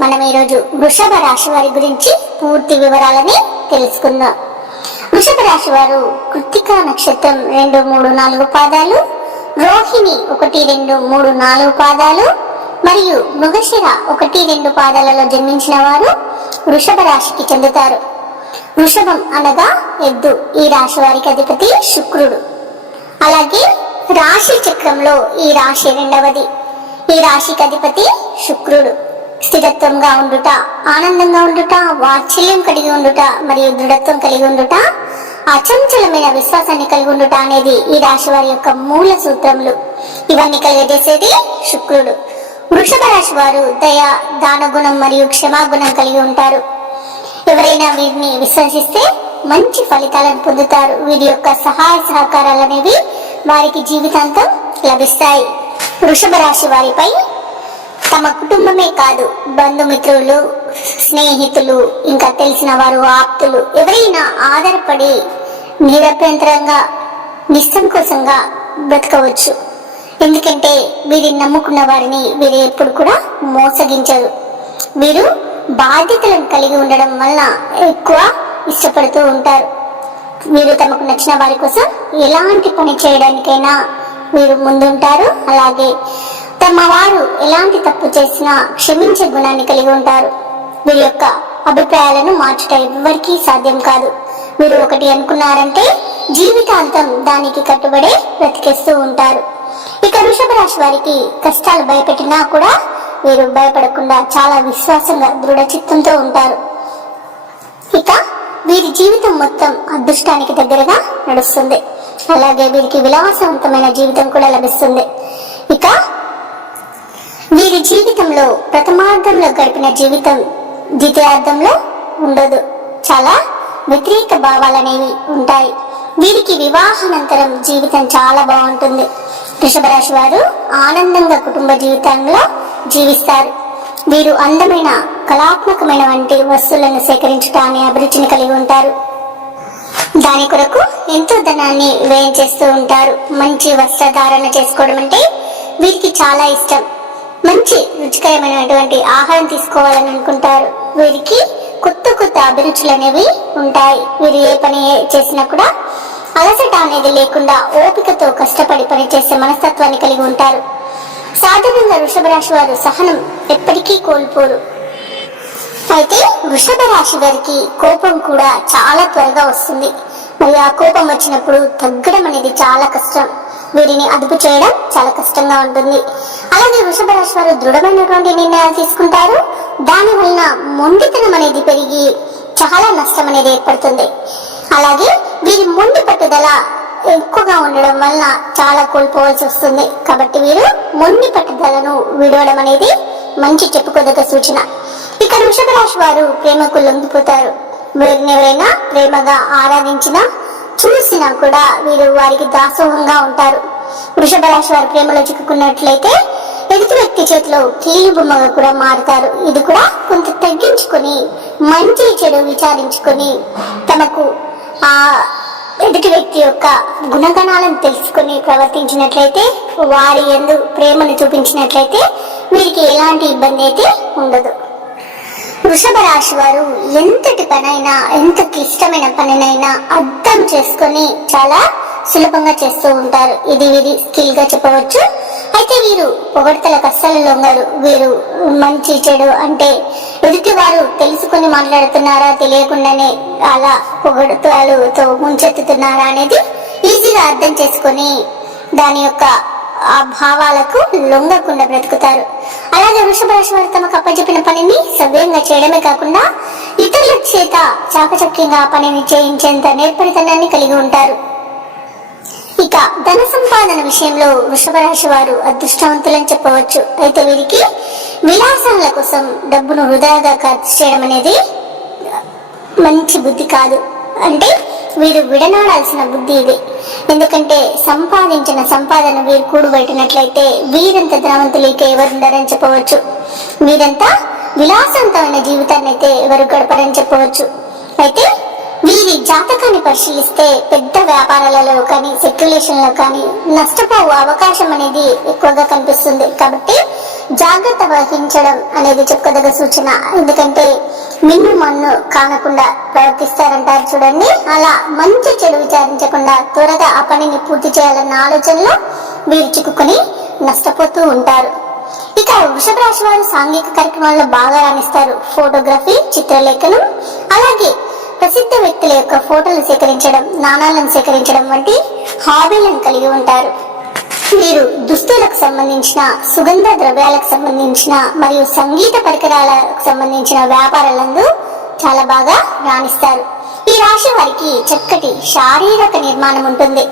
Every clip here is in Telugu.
మనం ఈరోజు వృషభ రాశి వారి గురించి పూర్తి వివరాలని తెలుసుకుందాం. వృషభ రాశి వారు కృత్తికా నక్షత్రం 2, 3, 4 పాదాలు, రోహిణి 1, 2, 3, 4 పాదాలు మరియు మృగశిర 1, 2 పాదాలలో జన్మించిన వారు వృషభ రాశికి చెందుతారు. వృషభం అనగా ఎద్దు. ఈ రాశి వారికి అధిపతి శుక్రుడు. అలాగే రాశి చక్రంలో ఈ రాశి రెండవది. ఈ రాశికి అధిపతి శుక్రుడు. స్థిరత్వంగా ఉండుట, ఆనందంగా ఉండుట, వాత్సల్యం కలిగి ఉండుట మరియు దృఢత్వం కలిగి ఉండుట, అచంచలమైన విశ్వాసాన్ని కలిగి ఉండుట అనేది ఈ రాశి వారి యొక్క మూల సూత్రములు. ఇవన్నీ కలిగజేసేది శుక్రుడు. వృషభ రాశి వారు దయ, దానగుణం మరియు క్షమాగుణం కలిగి ఉంటారు. ఎవరైనా వీరిని విశ్వసిస్తే మంచి ఫలితాలను పొందుతారు. వీరి యొక్క సహాయ సహకారాలు అనేవి వారికి జీవితాంతం లభిస్తాయి. వృషభ రాశి వారిపై తమ కుటుంబమే కాదు, బంధుమిత్రులు, స్నేహితులు, ఇంకా తెలిసిన వారు, ఆప్తులు ఎవరైనా ఆధారపడి నిరభ్యంతరంగా నిస్సంకోచంగా బ్రతకవచ్చు. ఎందుకంటే వీరిని నమ్ముకున్న వారిని వీరు ఎప్పుడు కూడా మోసగించరు. వీరు బాధ్యతలను కలిగి ఉండడం వల్ల ఎక్కువ ఇష్టపడుతూ ఉంటారు. వీరు తమకు నచ్చిన వారి కోసం ఎలాంటి పని చేయడానికైనా వీరు ముందుంటారు. అలాగే తమ వారు ఎలాంటి తప్పు చేసినా క్షమించే గుణాన్ని కలిగి ఉంటారు. వీరి యొక్క అభిప్రాయాలను మార్చుట ఎవరికీ సాధ్యం కాదు. వీరు ఒకటి అనుకున్నారంటే జీవితాంతం దానికి కట్టుబడే బ్రతికేస్తూ ఉంటారు. ఇక వృషభ రాశి వారికి కష్టాలు భయపెట్టినా కూడా వీరు భయపడకుండా చాలా విశ్వాసంగా దృఢ చిత్తంతో ఉంటారు. ఇక వీరి జీవితం మొత్తం అదృష్టానికి దగ్గరగా నడుస్తుంది. అలాగే వీరికి విలాసవంతమైన జీవితం కూడా లభిస్తుంది. ఇక వీరి జీవితంలో ప్రథమార్థంలో గడిపిన జీవితం ద్వితీయార్థంలో ఉండదు. చాలా వ్యతిరేక భావాలనేవి ఉంటాయి. వీరికి వివాహానంతరం జీవితం చాలా బాగుంటుంది. వృషభ రాశి వారు ఆనందంగా కుటుంబ జీవితంలో జీవిస్తారు. వీరు అందమైన, కళాత్మకమైన వంటి వస్తువులను సేకరించుట అనే అభిరుచిని కలిగి ఉంటారు. దాని కొరకు ఎంతో ధనాన్ని వ్యయం చేస్తూ ఉంటారు. మంచి వస్త్రధారణ చేసుకోవడం అంటే వీరికి చాలా ఇష్టం. మంచి రుచికరమైనటువంటి ఆహారం తీసుకోవాలని అనుకుంటారు. వీరికి కొత్త కొత్త అభిరుచులు అనేవి ఉంటాయి. వీరు ఏ పని చేసినా కూడా అలసట అనేది లేకుండా ఓపికతో కష్టపడి పనిచేసే మనస్తత్వాన్ని కలిగి ఉంటారు. సాధారణంగా వృషభ రాశి వారు సహనం ఎప్పటికీ కోల్పోరు. అయితే వృషభ రాశి వారికి కోపం కూడా చాలా త్వరగా వస్తుంది. మరి ఆ కోపం వచ్చినప్పుడు తగ్గడం అనేది చాలా కష్టం. వీరిని అదుపు చేయడం చాలా కష్టంగా ఉంటుంది. అలాగే వృషభ రాశి వారు దృఢమైనటువంటి నిర్ణయాలు తీసుకుంటారు. దాని వలన మొండితనం అనేది పెరిగి చాలా నష్టం అనేది ఏర్పడుతుంది. అలాగే వీరి మొండి పట్టుదల ఎక్కువగా ఉండడం వలన చాలా కోల్పోవాల్సి వస్తుంది. కాబట్టి వీరు మొండి పట్టుదలను విడవడం అనేది మంచి చెప్పుకోదగ్గ సూచన. ఇక వృషభ రాశి వారు ప్రేమకు లొంగిపోతారు. వీరిని ఎవరైనా ప్రేమగా ఆరాధించినా చూసినా కూడా వీరు వారికి దాసోహంగా ఉంటారు. వృషభ రాశి వారు ప్రేమలో చిక్కుకున్నట్లయితే ఎదుటి వ్యక్తి చేతిలో కీలు బొమ్మగా కూడా మారుతారు. ఇది కూడా కొంత తగ్గించుకొని మంచి చెడు విచారించుకొని తమకు ఆ ఎదుటి వ్యక్తి యొక్క గుణగణాలను తెలుసుకొని ప్రవర్తించినట్లయితే, వారి యందు ప్రేమను చూపించినట్లయితే వీరికి ఎలాంటి ఇబ్బంది అయితే ఉండదు. వృషభ రాశి వారు ఎంతటి పనైనా, ఎంత క్లిష్టమైన పనినైనా అర్థం చేసుకొని చాలా సులభంగా చేస్తూ ఉంటారు. ఇది వీరి స్కిల్ గా చెప్పవచ్చు. అయితే వీరు పొగడ్తలకు అస్సలు లొంగరు. వీరు మంచి చెడు అంటే ఎదుటి వారు తెలుసుకొని మాట్లాడుతున్నారా, తెలియకుండానే అలా పొగడ్తలతో ముంచెత్తుతున్నారా అనేది ఈజీగా అర్థం చేసుకొని దాని యొక్క ఆ భావాలకు లొంగకుండా బ్రతుకుతారు. అలాగే వృషభ రాశి వారు తమకు అప్పచెప్పిన పనిని సవ్యంగా చేయడమే కాకుండా ఇతరుల చేత చాకచక్యంగా ఆ పనిని చేయించేంత నేర్పరితనాన్ని కలిగి ఉంటారు. ఇక ధన సంపాదన విషయంలో వృషభ రాశి వారు అదృష్టవంతులని చెప్పవచ్చు. అయితే వీరికి విలాసాల కోసం డబ్బును వృధాగా ఖర్చు చేయడం అనేది మంచి బుద్ధి కాదు. అంటే వీరు విడనాడాల్సిన బుద్ధి ఇది. ఎందుకంటే సంపాదించిన సంపాదన వీరు కూడబెట్టినట్లయితే వీరంత ధనవంతులు ఇక ఎవరుండారని చెప్పవచ్చు. వీరంతా విలాసవంతమైన జీవితాన్ని అయితే ఎవరు గడపరని చెప్పవచ్చు. అయితే వీరి జాతకాన్ని పరిశీలిస్తే పెద్ద వ్యాపారాలలో కానీ సెక్యులేషన్ లో కానీ నష్టపోవు అవకాశం అనేది ఎక్కువగా కనిపిస్తుంది. కాబట్టి జాగ్రత్త వహించడం అనేది చెప్పుకోదగ్గ సూచన. ఎందుకంటే మిన్ను మన్ను కానకుండా ప్రవర్తిస్తారంటారు చూడండి. అలా మంచి చెడు విచారించకుండా త్వరగా ఆ పనిని పూర్తి చేయాలన్న ఆలోచనలో వీరు చిక్కుకొని నష్టపోతూ ఉంటారు. ఇక వృషభ రాశి వారు సాంఘిక కార్యక్రమాల్లో బాగా రాణిస్తారు. ఫోటోగ్రఫీ, చిత్రలేఖనం, అలాగే ప్రసిద్ధ వ్యక్తుల యొక్క ఫోటోలు సేకరించడం, నాణాలను సేకరించడం వంటి హాబీలను కలిగి ఉంటారు. వీరు దుస్తులకు సంబంధించిన, సుగంధ ద్రవ్యాలకు సంబంధించిన మరియు సంగీత పరికరాలకు సంబంధించిన వ్యాపారాలందు చాలా బాగా రాణిస్తారు. ఈ రాశి వారికి చక్కటి శారీరక నిర్మాణం ఉంటుంది.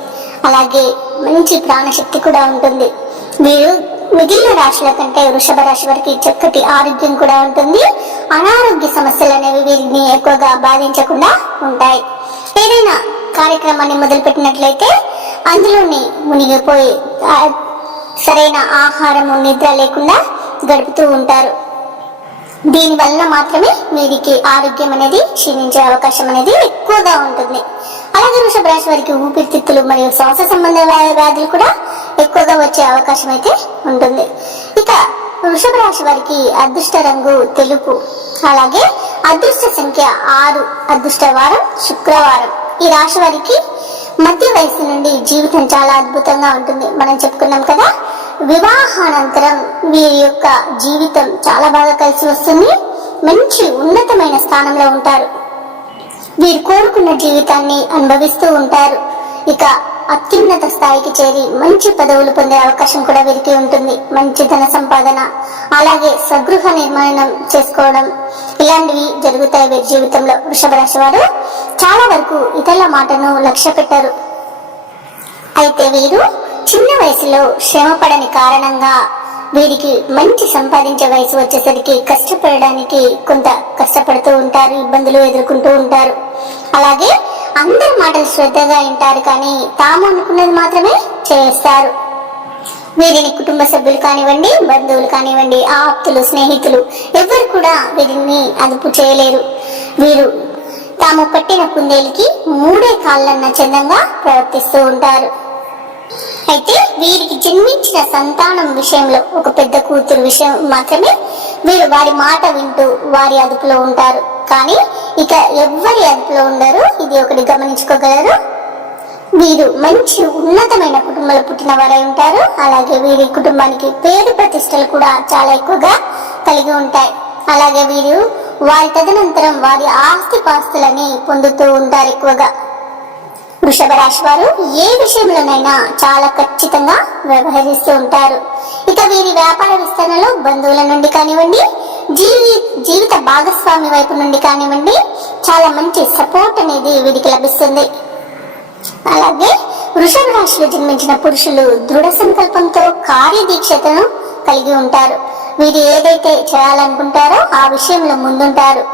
అలాగే మంచి ప్రాణశక్తి కూడా ఉంటుంది. వీరు మిగిలిన రాశుల కంటే వృషభ రాశి వారికి చక్కటి ఆరోగ్యం కూడా ఉంటుంది. అనారోగ్య సమస్యలు అనేవి వీరిని ఎక్కువగా బాధించకుండా ఉంటాయి. ఏదైనా కార్యక్రమాన్ని మొదలుపెట్టినట్లయితే అందులోనే మునిగిపోయి సరైన ఆహారము, నిద్ర లేకుండా గడుపుతూ ఉంటారు. దీని వలన మాత్రమే వీరికి ఆరోగ్యం అనేది క్షీణించే అవకాశం అనేది ఎక్కువగా ఉంటుంది. అలాగే వృషభ రాశి వారికి ఊపిరితిత్తులు మరియు శ్వాస సంబంధ వ్యాధులు కూడా ఎక్కువగా వచ్చే అవకాశం అయితే ఉంటుంది. ఇక వృషభ రాశి వారికి అదృష్ట రంగు తెలుపు, అలాగే అదృష్ట సంఖ్య 6, అదృష్ట వారం శుక్రవారం. ఈ రాశి వారికి మధ్య వయసు నుండి జీవితం చాలా అద్భుతంగా ఉంటుంది. మనం చెప్పుకున్నాం కదా, వివాహానంతరం వీరి యొక్క జీవితం చాలా బాగా కలిసి వస్తుంది. మంచి ఉన్నతమైన స్థానంలో ఉంటారు. వీరు కోరుకున్న జీవితాన్ని అనుభవిస్తూ ఉంటారు. ఇక అత్యున్నత స్థాయికి చేరి మంచి పదవులు పొందే అవకాశం కూడా వీరికి ఉంటుంది. మంచి ధన సంపాదన, అలాగే స్వగృహ నిర్మాణం చేసుకోవడం, ఇలాంటివి జరుగుతాయి వీరి జీవితంలో. వృషభ రాశి వారు చాలా వరకు ఇతరుల మాటను లక్ష్య పెట్టరు. అయితే వీరు చిన్న వయసులో శ్రమ పడని కారణంగా వీరికి మంచి సంపాదించే వయసు వచ్చేసరికి కష్టపడడానికి కొంత కష్టపడుతూ ఉంటారు, ఇబ్బందులు ఎదుర్కొంటూ ఉంటారు. అలాగే అందరి మాటలు శ్రద్ధగా వింటారు, కానీ తాము అనుకున్నది మాత్రమే చేస్తారు. వీరిని కుటుంబ సభ్యులు కానివ్వండి, బంధువులు కానివ్వండి, ఆప్తులు, స్నేహితులు ఎవరు కూడా వీరిని అదుపు చేయలేరు. వీరు తాము పట్టిన కుందేలికి 3 కాళ్ళన్న చందంగా ప్రవర్తిస్తూ ఉంటారు. అయితే వీరికి జన్మించిన సంతానం విషయంలో ఒక పెద్ద కూతురు విషయం మాత్రమే వీరు వారి మాట వింటూ వారి అదుపులో ఉంటారు. కానీ ఇక ఎవ్వరి అదుపులో ఉండరు. ఇది ఒకటి గమనించుకోగలరు. వీరు మంచి ఉన్నతమైన కుటుంబంలో పుట్టిన వారై ఉంటారు. అలాగే వీరి కుటుంబానికి పేరు ప్రతిష్టలు కూడా చాలా ఎక్కువగా కలిగి ఉంటాయి. అలాగే వీరు వారి తదనంతరం వారి ఆస్తి పాస్తులని పొందుతూ ఉంటారు ఎక్కువగా. వృషభ రాశి వారు ఏ విషయంలోనైనా చాలా ఖచ్చితంగా వ్యవహరిస్తూ ఉంటారు. ఇక వీరి వ్యాపార విస్తరణలో బంధువుల నుండి కానివ్వండి, జీవిత భాగస్వామి వైపు నుండి కానివ్వండి, చాలా మంచి సపోర్ట్ అనేది వీరికి లభిస్తుంది. అలాగే వృషభ రాశిలో జన్మించిన పురుషులు దృఢ సంకల్పంతో కార్యదీక్షతను కలిగి ఉంటారు. వీరు ఏదైతే చేయాలనుకుంటారో ఆ విషయంలో ముందుంటారు.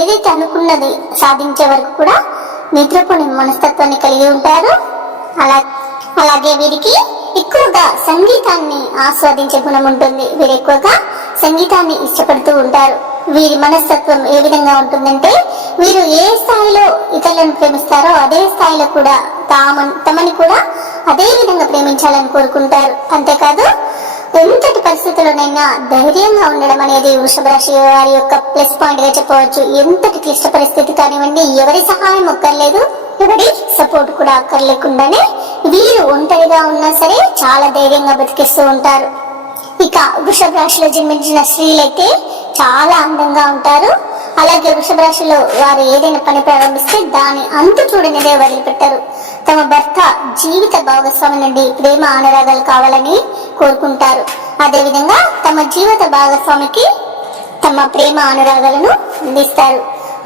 ఏదైతే అనుకున్నది సాధించే వరకు కూడా నిద్రపోని మనస్తత్వాన్ని కలిగి ఉంటారు. అలాగే వీరికి ఎక్కువగా సంగీతాన్ని ఆస్వాదించే గుణం ఉంటుంది. వీరు ఎక్కువగా సంగీతాన్ని ఇష్టపడుతూ ఉంటారు. వీరి మనస్తత్వం ఏ విధంగా ఉంటుందంటే, వీరు ఏ స్థాయిలో ఇతరులను ప్రేమిస్తారో అదే స్థాయిలో కూడా తమని కూడా అదే విధంగా ప్రేమించాలని కోరుకుంటారు. అంతేకాదు ఎంతటి పరిస్థితుల్లోనైనా ధైర్యంగా ఉండడం అనేది వృషభ రాశి వారి యొక్క ప్లస్ పాయింట్ గా చెప్పవచ్చు. ఎంతటి క్లిష్ట పరిస్థితి కానివ్వండి, ఎవరి సహాయం అక్కర్లేదు, ఎవరి సపోర్ట్ కూడా అక్కర్లేకుండానే వీరు ఒంటరిగా ఉన్నా సరే చాలా ధైర్యంగా బతికిస్తూ ఉంటారు. ఇక వృషభ రాశిలో జన్మించిన స్త్రీలైతే చాలా అందంగా ఉంటారు. అలాగే వృషభ రాశిలో వారు ఏదైనా పని ప్రారంభిస్తే దాని అంతు చూడనిదే వదిలిపెట్టరు. తమ భర్త జీవిత భాగస్వామి నుండి ప్రేమ అనురాగాలు కావాలని కోరుకుంటారు. అదేవిధంగా తమ జీవిత భాగస్వామికి తమ ప్రేమ అనురాగాలను అందిస్తారు.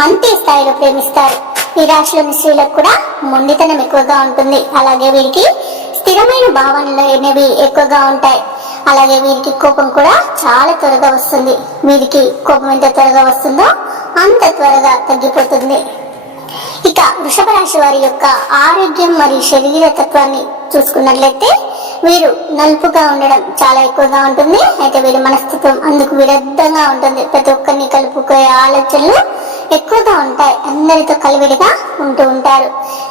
అంతే స్థాయిలో ప్రేమిస్తారు. ఈ రాశిలోని స్త్రీలకు కూడా మొండితనం ఎక్కువగా ఉంటుంది. అలాగే వీరికి స్థిరమైన భావనలు అనేవి ఎక్కువగా ఉంటాయి. అలాగే వీరికి కోపం కూడా చాలా త్వరగా వస్తుంది. వీరికి కోపం ఎంత త్వరగా వస్తుందో అంత త్వరగా తగ్గిపోతుంది. ఇక వృషభ రాశి వారి యొక్క ఆరోగ్యం మరియు శరీర తత్వాన్ని చూసుకున్నట్లయితే వీరు నలుపుగా ఉండడం చాలా ఎక్కువగా ఉంటుంది. అయితే వీరి మనస్తత్వం అందుకు విరుద్ధంగా ఉంటుంది. ప్రతి ఒక్కరిని కలుపుకునే ఆలోచనలు ఎక్కువగా ఉంటాయి. అందరితో కలివిడిగా ఉంటూ ఉంటారు.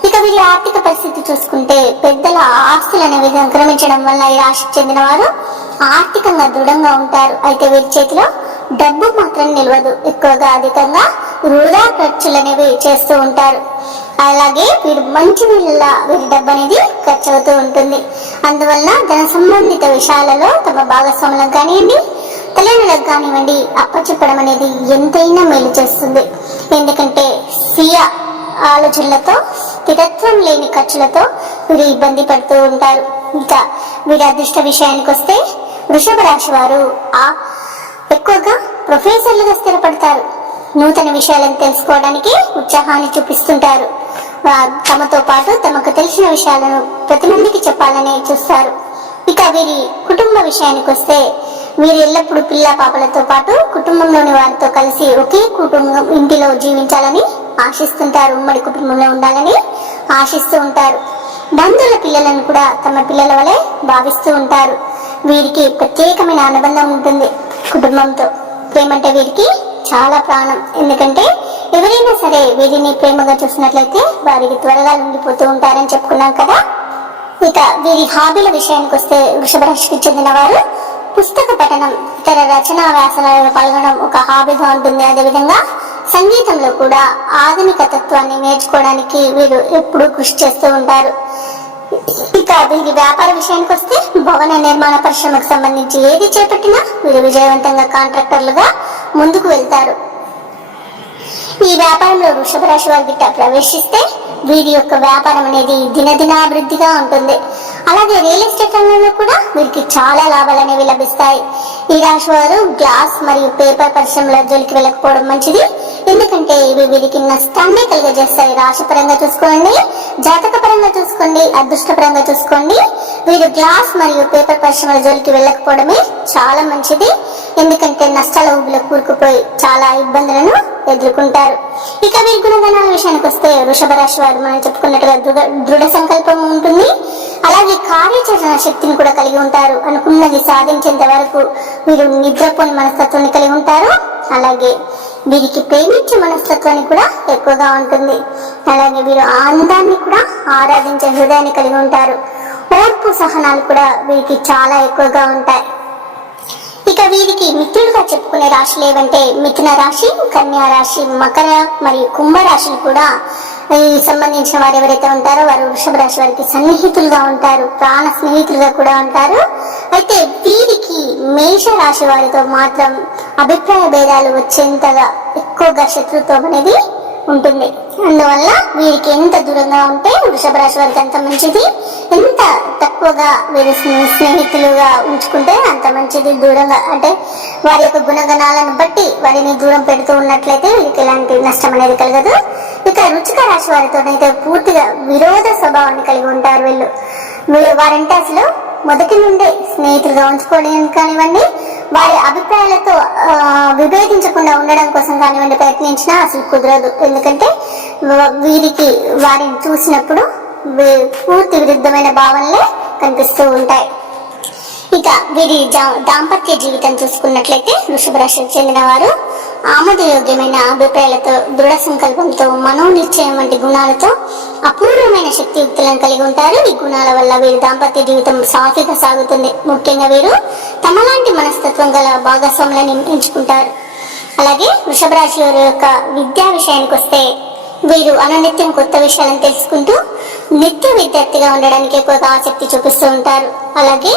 ఇక వీరి ఆర్థిక పరిస్థితి చూసుకుంటే పెద్దల ఆస్తులు అనేవి సంక్రమించడం వల్ల ఈ రాశికి చెందిన వారు ఆర్థికంగా దృఢంగా ఉంటారు. అయితే వీరి చేతిలో డబ్బు మాత్రం నిలవదు. ఎక్కువగా అధికంగా వృధా ఖర్చులు అనేవి చేస్తూ ఉంటారు. అలాగే వీరు మంచి వీళ్ళ వీరి డబ్బు అనేది ఖర్చు అవుతూ ఉంటుంది. అందువల్ల ధన సంబంధిత విషయాలలో తమ భాగస్వాములకు కానివ్వండి, తల్లిదండ్రులకు కానివ్వండి అప్పచెప్పడం అనేది ఎంతైనా మేలు చేస్తుంది. ఎందుకంటే స్వీయ ఆలోచనలతో, స్థిరత్వం లేని ఖర్చులతో వీరు ఇబ్బంది పడుతూ ఉంటారు. ఇంకా వీరి అదృష్ట విషయానికి వస్తే వృషభ రాశి వారు ఎక్కువగా ప్రొఫెసర్లుగా స్థిరపడతారు. నూతన విషయాలను తెలుసుకోవడానికి ఉత్సాహాన్ని చూపిస్తుంటారు. తమతో పాటు తమకు తెలిసిన విషయాలను ప్రతి మందికి చెప్పాలని చూస్తారు. ఇక వీరి కుటుంబ విషయానికి వస్తే వీరు ఎల్లప్పుడూ పిల్ల పాపలతో పాటు కుటుంబంలోని వారితో కలిసి ఒకే కుటుంబం ఇంటిలో జీవించాలని ఆశిస్తుంటారు. ఉమ్మడి కుటుంబంలో ఉండాలని ఆశిస్తూ ఉంటారు. బంధువుల పిల్లలను కూడా తమ పిల్లల వలె భావిస్తూ ఉంటారు. వీరికి ప్రత్యేకమైన అనుబంధం ఉంటుంది కుటుంబంతో. ప్రేమంటే వీరికి చాలా ప్రాణం. ఎందుకంటే ఎవరైనా సరే వీరిని ప్రేమగా చూసినట్లయితే వారికి త్వరగా లొంగిపోతూ ఉంటారని చెప్పుకున్నాం కదా. ఇక వీరి హాబీల విషయానికి వస్తే వృషభ రాశికి చెందిన వారు పుస్తక పఠనం, ఇతర రచనా వ్యాసనాలలో పాల్గొనడం ఒక హాబీగా ఉంటుంది. అదేవిధంగా సంగీతంలో కూడా ఆధునిక తత్వాన్ని నేర్చుకోవడానికి వీరు ఎప్పుడూ కృషి చేస్తూ ఉంటారు. ఇక వీరి వ్యాపార విషయానికి వస్తే భవన నిర్మాణ పరిశ్రమకు సంబంధించి ఏది చేపట్టినా వీరు విజయవంతంగా కాంట్రాక్టర్లుగా ముందుకు వెళ్తారు. ఈ వ్యాపారంలో వృషభ రాశి వారి గిట్ట ప్రవేశిస్తే వీరి యొక్క వ్యాపారం అనేది దినదినాభివృద్ధిగా ఉంటుంది. అలాగే రియల్ ఎస్టేట్ రంగంలో కూడా వీరికి చాలా లాభాలు అనేవి లభిస్తాయి. ఈ రాశి వారు గ్లాస్ మరియు పేపర్ పరిశ్రమల జోలికి వెళ్ళకపోవడం మంచిది. ఎందుకంటే ఇవి వీరికి నష్టాన్ని కలిగజేస్తాయి. రాశి పరంగా చూసుకోండి, జాతక పరంగా చూసుకోండి, అదృష్ట పరంగా చూసుకోండి. వీరు గ్లాస్ మరియు పేపర్ పరిశ్రమల జోలికి వెళ్ళకపోవడమే చాలా మంచిది. ఎందుకంటే నష్టాల ఊబిలో కూరుకుపోయి చాలా ఇబ్బందులను ఎదుర్కొంటారు. ఇక వీరి గుణగణాల విషయానికి వస్తే వృషభ రాశి వారు మనం చెప్పుకున్నట్టుగా దృఢ సంకల్పం ఉంటుంది. అలాగే కార్యాచరణ శక్తిని కూడా కలిగి ఉంటారు. అనుకున్నది సాధించేంత వరకు వీరు నిద్రపోని మనస్తత్వాన్ని కలిగి ఉంటారు. అలాగే వీరికి ప్రేమించే మనస్తత్వాన్ని కూడా ఎక్కువగా ఉంటుంది. అలాగే వీరు ఆనందాన్ని కూడా ఆరాధించే హృదయాన్ని కలిగి ఉంటారు. ఓర్పు సహనాలు కూడా వీరికి చాలా ఎక్కువగా ఉంటాయి. ఇక వీరికి మిత్రులుగా చెప్పుకునే రాశులు ఏవంటే మిథున రాశి, కన్యా రాశి, మకర మరియు కుంభ రాశులు కూడా ఈ సంబంధించిన వారు ఎవరైతే ఉంటారో వారు వృషభ రాశి వారికి సన్నిహితులుగా ఉంటారు, ప్రాణ స్నేహితులుగా కూడా ఉంటారు. అయితే వీరికి మేష రాశి వారితో మాత్రం అభిప్రాయ భేదాలు వచ్చేంతగా ఎక్కువగా శత్రుత్వం అనేది ఉంటుంది. అందువల్ల వీరికి ఎంత దూరంగా ఉంటే వృషభ రాశి వారికి అంత మంచిది. ఎంత తక్కువగా వీరు స్నేహితులుగా ఉంచుకుంటే అంత మంచిది. దూరంగా అంటే వారి యొక్క గుణగణాలను బట్టి వారిని దూరం పెడుతూ ఉన్నట్లయితే వీరికి ఎలాంటి నష్టం అనేది కలగదు. ఇక రుచిక రాశి వారితో అయితే పూర్తిగా విరోధ స్వభావాన్ని కలిగి ఉంటారు. వారంటే అసలు మొదటి నుండే స్నేహితులుగా ఉంచుకోవడానికి కానివ్వండి, వారి అభిప్రాయాలతో విభేదించకుండా ఉండడం కోసం కానివ్వండి ప్రయత్నించినా అసలు కుదరదు. ఎందుకంటే వీరికి వారిని చూసినప్పుడు పూర్తి విరుద్ధమైన భావనలే కనిపిస్తూ ఉంటాయి. ఇక వీరి దాంపత్య జీవితం చూసుకున్నట్లయితే వృషభ రాశికి చెందిన వారు ఆమోదయోగ్యమైన అభిప్రాయాలతో, దృఢ సంకల్పంతో, మనోనిశ్చయం వంటి గుణాలతో అపూర్వమైన శక్తియుక్తులను కలిగి ఉంటారు. ఈ గుణాల వల్ల వీరి దాంపత్య జీవితం సాఫీగా సాగుతుంది. ముఖ్యంగా వీరు తమలాంటి మనస్తత్వం గల భాగస్వాములను ఎంచుకుంటారు. అలాగే వృషభ రాశి వారి యొక్క విద్యా విషయానికి వస్తే వీరు అనునిత్యం కొత్త విషయాలను తెలుసుకుంటూ నిత్య విద్యార్థిగా ఉండడానికి ఎక్కువగా ఆసక్తి చూపిస్తూ ఉంటారు. అలాగే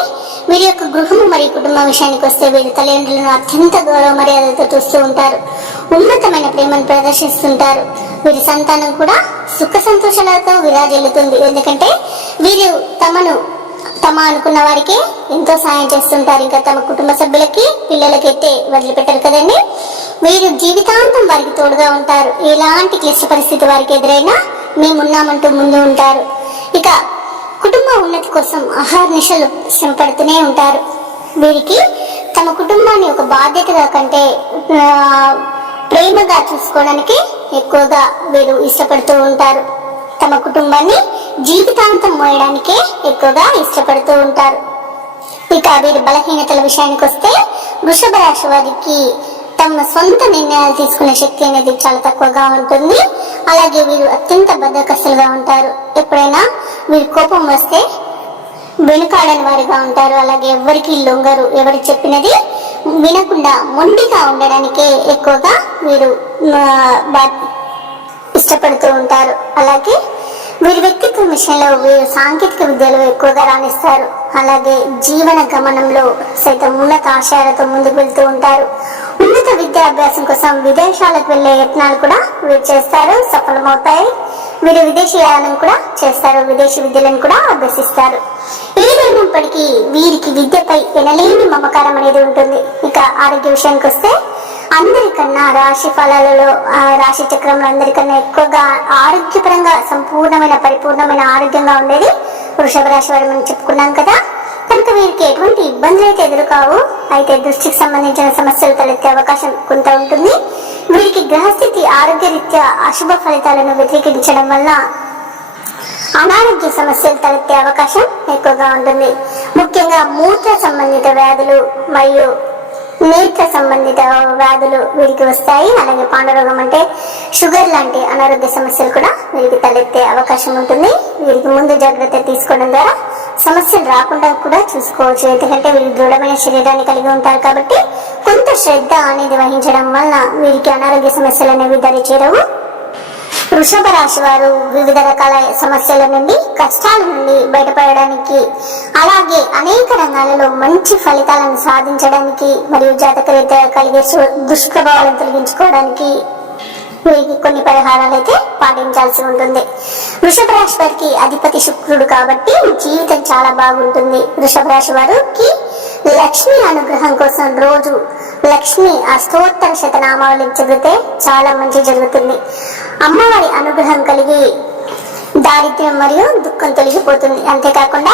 వీరి యొక్క గృహము మరియు కుటుంబం విషయానికి వస్తే వీరి తల్లిదండ్రులను అత్యంత గౌరవ మర్యాదలతో చూస్తూ ఉంటారు. ఉన్నతమైన ప్రేమను ప్రదర్శిస్తుంటారు. వీరి సంతానం కూడా సుఖ సంతోషాలతో విరాజిల్లుతుంది. ఎందుకంటే వీరు తమ అనుకున్న వారికి ఎంతో సాయం చేస్తుంటారు. ఇంకా తమ కుటుంబ సభ్యులకి, పిల్లలకైతే వదిలిపెట్టరు కదండి. వీరు జీవితాంతం వారికి తోడుగా ఉంటారు. ఎలాంటి క్లిష్ట పరిస్థితి వారికి ఎదురైనా మేమున్నామంటూ ముందు ఉంటారు. ఇక కుటుంబ ఉన్నతి కోసం అహర్నిశలు శ్రమపడుతూనే ఉంటారు. వీరికి తమ కుటుంబాన్ని ఒక బాధ్యతగా కంటే ప్రేమగా చూసుకోవడానికి ఎక్కువగా వీరు ఇష్టపడుతూ ఉంటారు. తమ కుటుంబాన్ని జీవితాంతం మోయడానికే ఎక్కువగా ఇష్టపడుతూ ఉంటారు. ఇక వీరి బలహీనతల విషయానికి వస్తే వృషభ రాశి వారికి తమ సొంత నిర్ణయాలు తీసుకునే శక్తి అనేది చాలా తక్కువగా ఉంటుంది. అలాగే వీరు అత్యంత బద్ధకస్తులుగా ఉంటారు. ఎప్పుడైనా వీరు కోపం వస్తే వెనుకాడని వారిగా ఉంటారు. అలాగే ఎవరికి లొంగరు. ఎవరు చెప్పినది వినకుండా మొండిగా ఉండడానికే ఎక్కువగా వీరు ఇష్టపడుతూ ఉంటారు. అలాగే వీరి వ్యక్తిత్వం విషయంలో వీరు సాంకేతిక విద్యలో ఎక్కువగా రాణిస్తారు. అలాగే జీవన గమనంలో సైతం ఉన్నత ఆశయాలతో ముందుకు వెళ్తూ ఉంటారు. ఉన్నత విద్యాభ్యాసం కోసం విదేశాలకు వెళ్లే యత్నాలు కూడా వీరు చేస్తారు, సఫలమవుతాయి. వీరు విదేశీయానం కూడా చేస్తారు, విదేశీ విద్యలను కూడా అభ్యసిస్తారు. ఏదైనప్పటికీ వీరికి విద్యపై ఎనలేని మమకారం అనేది ఉంటుంది. ఇక ఆరోగ్య విషయానికి వస్తే అందరికన్నా రాశి ఫలాలలో రాశి చక్రంలో అందరికన్నా ఎక్కువగా ఆరోగ్యపరంగా సంపూర్ణమైన పరిపూర్ణమైన ఆరోగ్యంగా ఉండేది వృషభ రాశి వారు మనం చెప్పుకున్నాం కదా. కనుక వీరికి ఎటువంటి ఇబ్బందులు అయితే ఎదురుకావు. అయితే దృష్టికి సంబంధించిన సమస్యలు తలెత్తే అవకాశం కొంత ఉంటుంది. వీరికి గ్రహస్థితి ఆరోగ్యరీత్యా అశుభ ఫలితాలను వ్యతిరేకించడం వల్ల అనారోగ్య సమస్యలు తలెత్తే అవకాశం ఎక్కువగా ఉంటుంది. ముఖ్యంగా మూత్ర సంబంధిత వ్యాధులు మరియు నేత్ర సంబంధిత వ్యాధులు వీరికి వస్తాయి. అలాగే పాండరోగం అంటే షుగర్ లాంటి అనారోగ్య సమస్యలు కూడా వీరికి తలెత్తే అవకాశం ఉంటుంది. వీరికి ముందు జాగ్రత్త తీసుకోవడం ద్వారా సమస్యలు రాకుండా కూడా చూసుకోవచ్చు. ఎందుకంటే వీరు దృఢమైన శరీరాన్ని కలిగి ఉంటారు కాబట్టి కొంత శ్రద్ధ అనేది వహించడం వల్ల వీరికి అనారోగ్య సమస్యలు అనేవి దరి చేరవు. వృషభ రాశి వారు వివిధ రకాల సమస్యల నుండి కష్టాల నుండి బయటపడడానికి అలాగే అనేక రంగాలలో మంచి ఫలితాలను సాధించడానికి మరియు జాతకరీత్యా కలిగే దుష్ప్రభావాలను తొలగించుకోవడానికి వీరికి కొన్ని పరిహారాలు అయితే పాటించాల్సి ఉంటుంది. వృషభ రాశి వారికి అధిపతి శుక్రుడు కాబట్టి జీవితం చాలా బాగుంటుంది. వృషభ రాశి వారికి లక్ష్మీ అనుగ్రహం కోసం రోజు లక్ష్మి అష్టోత్తర శతనామావళి చదివితే చాలా మంచి జరుగుతుంది. అమ్మవారి అనుగ్రహం కలిగి దారిద్ర్యం మరియు దుఃఖం తొలగిపోతుంది. అంతేకాకుండా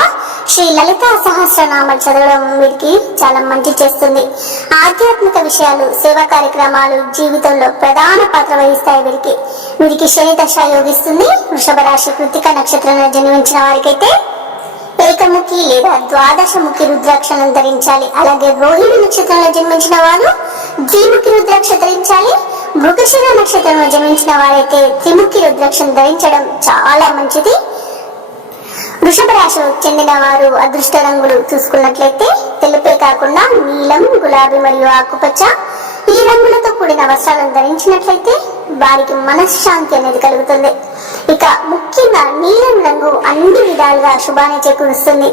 శ్రీ లలితా సహస్రనామాలు చదవడం వీరికి చాలా మంచి చేస్తుంది. ఆధ్యాత్మిక విషయాలు సేవా కార్యక్రమాలు జీవితంలో ప్రధాన పాత్ర వహిస్తాయి. వీరికి శని దశ యోగిస్తుంది. వృషభ రాశి కృత్తిక నక్షత్రంలో జన్మించిన వారికైతే ఏకముఖి లేదా ద్వాదశముఖి రుద్రాక్షలను ధరించాలి. అలాగే రోహిణి నక్షత్రంలో జన్మించిన వారు ద్విముఖి రుద్రాక్ష ధరించాలి. మృగశిర నక్షత్రంలో జన్మించిన వారైతే త్రిముఖి రుద్రాక్షను ధరించడం చాలా మంచిది. వృషభ రాశికి చెందిన వారు అదృష్ట రంగులు చూసుకున్నట్లయితే తెలుపే కాకుండా నీలం, గులాబీ మరియు ఆకుపచ్చ ఈ రంగులతో కూడిన వస్త్రాలను ధరించినట్లయితే వారికి మనశ్శాంతి అనేది కలుగుతుంది. ఇక ముఖ్యంగా నీలం రంగు అన్ని విధాలుగా శుభాన్ని చేకూరుస్తుంది.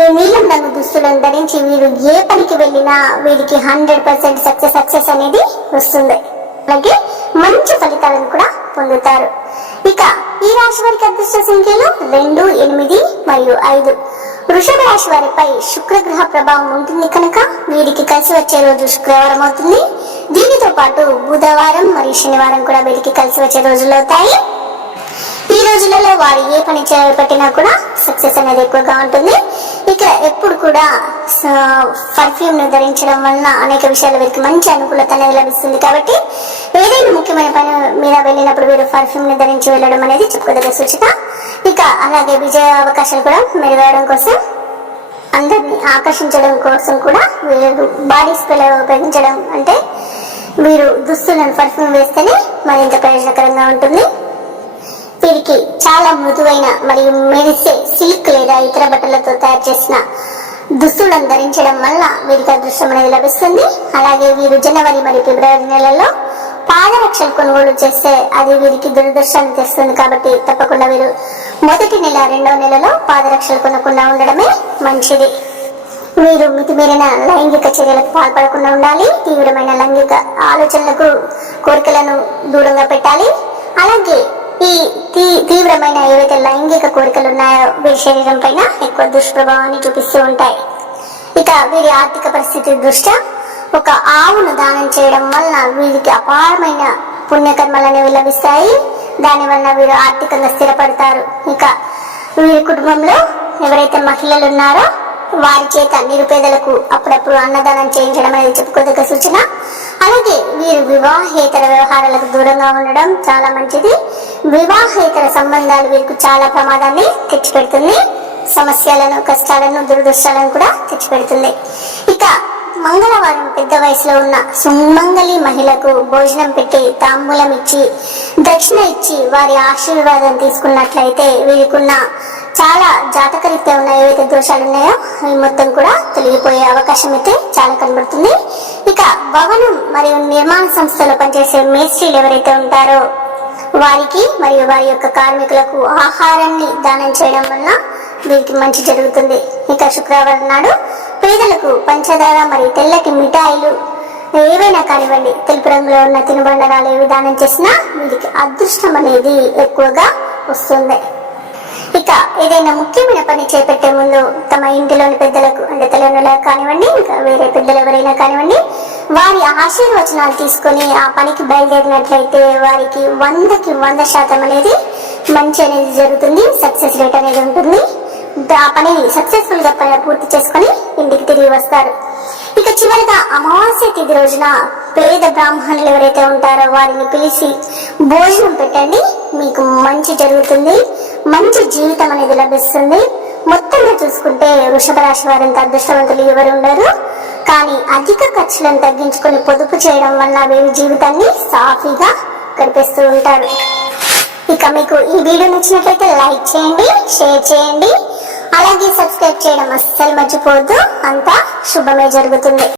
ఈ నీలం రంగు దుస్తులను ధరించి వీరు ఏ పనికి వెళ్ళినా వీరికి 100% సక్సెస్ అనేది వస్తుంది. అలాగే మంచి ఫలితాలను కూడా పొందుతారు. ఇక ఈ రాశి వారికి అదృష్ట సంఖ్యలు 2, 8 మరియు 5. వృషభ రాశి వారిపై శుక్రగ్రహ ప్రభావం ఉంటుంది కనుక వీరికి కలిసి వచ్చే రోజు శుక్రవారం అవుతుంది. దీనితో పాటు బుధవారం మరియు శనివారం కూడా వీరికి కలిసి వచ్చే రోజులు అవుతాయి. ఈ రోజులలో వారు ఏ పని చేపట్టినా కూడా సక్సెస్ అనేది ఎక్కువగా ఉంటుంది. ఇక ఎప్పుడు కూడా పర్ఫ్యూమ్ ను ధరించడం వలన అనేక విషయాలు వీరికి మంచి అనుకూలత అనేది లభిస్తుంది. కాబట్టి ఏదైనా ముఖ్యమైన పని మీద వెళ్ళినప్పుడు వీరు పర్ఫ్యూమ్ ని ధరించి వెళ్ళడం అనేది చెప్పుకోదగ్గ సూచిక. ఇక అలాగే విజయ అవకాశాలు కూడా మెరుగవడం కోసం అందరినీ ఆకర్షించడం కోసం కూడా వీరు బాడీ స్ప్రే ఉపయోగించడం అంటే వీరు దుస్తులను పర్ఫ్యూమ్ వేస్తేనే మరింత ప్రయోజనకరంగా ఉంటుంది. వీరికి చాలా మృదువైన మరియు మెరిసే సిల్క్ లేదా ఇతర బట్టలతో తయారు చేసిన దుస్తులను ధరించడం వల్ల వీరికి అదృష్టం అనేది లభిస్తుంది. అలాగే వీరు జనవరి మరియు ఫిబ్రవరి నెలలో పాదరక్షలు కొనుగోలు చేస్తే అది వీరికి దురదృష్టాన్ని తెస్తుంది. కాబట్టి తప్పకుండా వీరు మొదటి నెల, 2వ నెలలో పాదరక్షలు కొనకుండా ఉండడమే మంచిది. వీరు మితిమీరిన లైంగిక చర్యలకు పాల్పడకుండా ఉండాలి. తీవ్రమైన లైంగిక ఆలోచనలకు, కోరికలను దూరంగా పెట్టాలి. అలాగే ఈ తీవ్రమైన ఏవైతే లైంగిక కోరికలు ఉన్నాయో వీరి శరీరం పైన ఎక్కువ దుష్ప్రభావాన్ని చూపిస్తూ ఉంటాయి. ఇక వీరి ఆర్థిక పరిస్థితి దృష్ట్యా ఒక ఆవును దానం చేయడం వలన వీరికి అపారమైన పుణ్యకర్మలు అనేవి లభిస్తాయి. దాని వలన వీరు ఆర్థికంగా స్థిరపడతారు. ఇక వీరి కుటుంబంలో ఎవరైతే మహిళలు ఉన్నారో వారి చేత నిరుపేదలకు అప్పుడప్పుడు అన్నదానం చేయించడం అనేది చెప్పుకోదగ్గ సూచన. అలాగే వీరు వివాహేతర వ్యవహారాలకు దూరంగా ఉండడం చాలా మంచిది. వివాహేతర సంబంధాలు వీరికి చాలా ప్రమాదాన్ని తెచ్చిపెడుతుంది. సమస్యలను, కష్టాలను, దురదృష్టాలను కూడా తెచ్చిపెడుతుంది. ఇక మంగళవారం పెద్ద వయసులో ఉన్న సుమంగళి మహిళకు భోజనం పెట్టి తాంబూలం ఇచ్చి దక్షిణ ఇచ్చి వారి ఆశీర్వాదం తీసుకున్నట్లయితే వీరికున్న చాలా జాతకరీత్యా ఉన్న ఏవైతే దోషాలు ఉన్నాయో అవి మొత్తం కూడా తొలగిపోయే అవకాశం అయితే చాలా కనబడుతుంది. ఇక భవనం మరియు నిర్మాణ సంస్థలో పనిచేసే మేస్త్రీలు ఎవరైతే ఉంటారో వారికి మరియు వారి యొక్క కార్మికులకు ఆహారాన్ని దానం చేయడం వల్ల వీరికి మంచి జరుగుతుంది. ఇక శుక్రవారం నాడు పేదలకు పంచదార మరియు తెల్లటి మిఠాయిలు ఏవైనా కానివ్వండి, తెలుపు రంగులో ఉన్న తినుబండరాలు ఏవి దానం చేసినా వీరికి అదృష్టం అనేది ఎక్కువగా వస్తుంది. ఇక ఏదైనా ముఖ్యమైన పని చేపట్టే ముందు తమ ఇంటిలోని పెద్దలకు అంటే తల్లిదండ్రులకు కానివ్వండి, ఇంకా వేరే పెద్దలు ఎవరైనా కానివ్వండి, వారి ఆశీర్వచనాలు తీసుకొని ఆ పనికి బయలుదేరినట్లయితే వారికి 100కి 100% అనేది మంచి అనేది జరుగుతుంది. సక్సెస్ రేట్ అనేది ఉంటుంది. ఆ పనిని సక్సెస్ఫుల్ గా పూర్తి చేసుకొని ఇంటికి తిరిగి వస్తారు. ఇక చివరిగా అమావాస్య తిథి రోజున పేద బ్రాహ్మణులు ఎవరైతే ఉంటారో వారిని పిలిచి భోజనం పెట్టండి. మీకు మంచి జరుగుతుంది, మంచి జీవితం అనేది లభిస్తుంది. మొత్తంగా చూసుకుంటే వృషభ రాశి వారంత అదృష్టవంతులు ఎవరు ఉండరు. కానీ అధిక ఖర్చులను తగ్గించుకొని పొదుపు చేయడం వల్ల వీరి జీవితాన్ని సాఫీగా గడిపేస్తూ ఉంటారు. ఇక మీకు ఈ వీడియో నచ్చినట్లయితే లైక్ చేయండి, షేర్ చేయండి, అలాగే సబ్స్క్రైబ్ చేయడం అస్సలు మర్చిపోవద్దు. అంతా శుభమే జరుగుతుంది.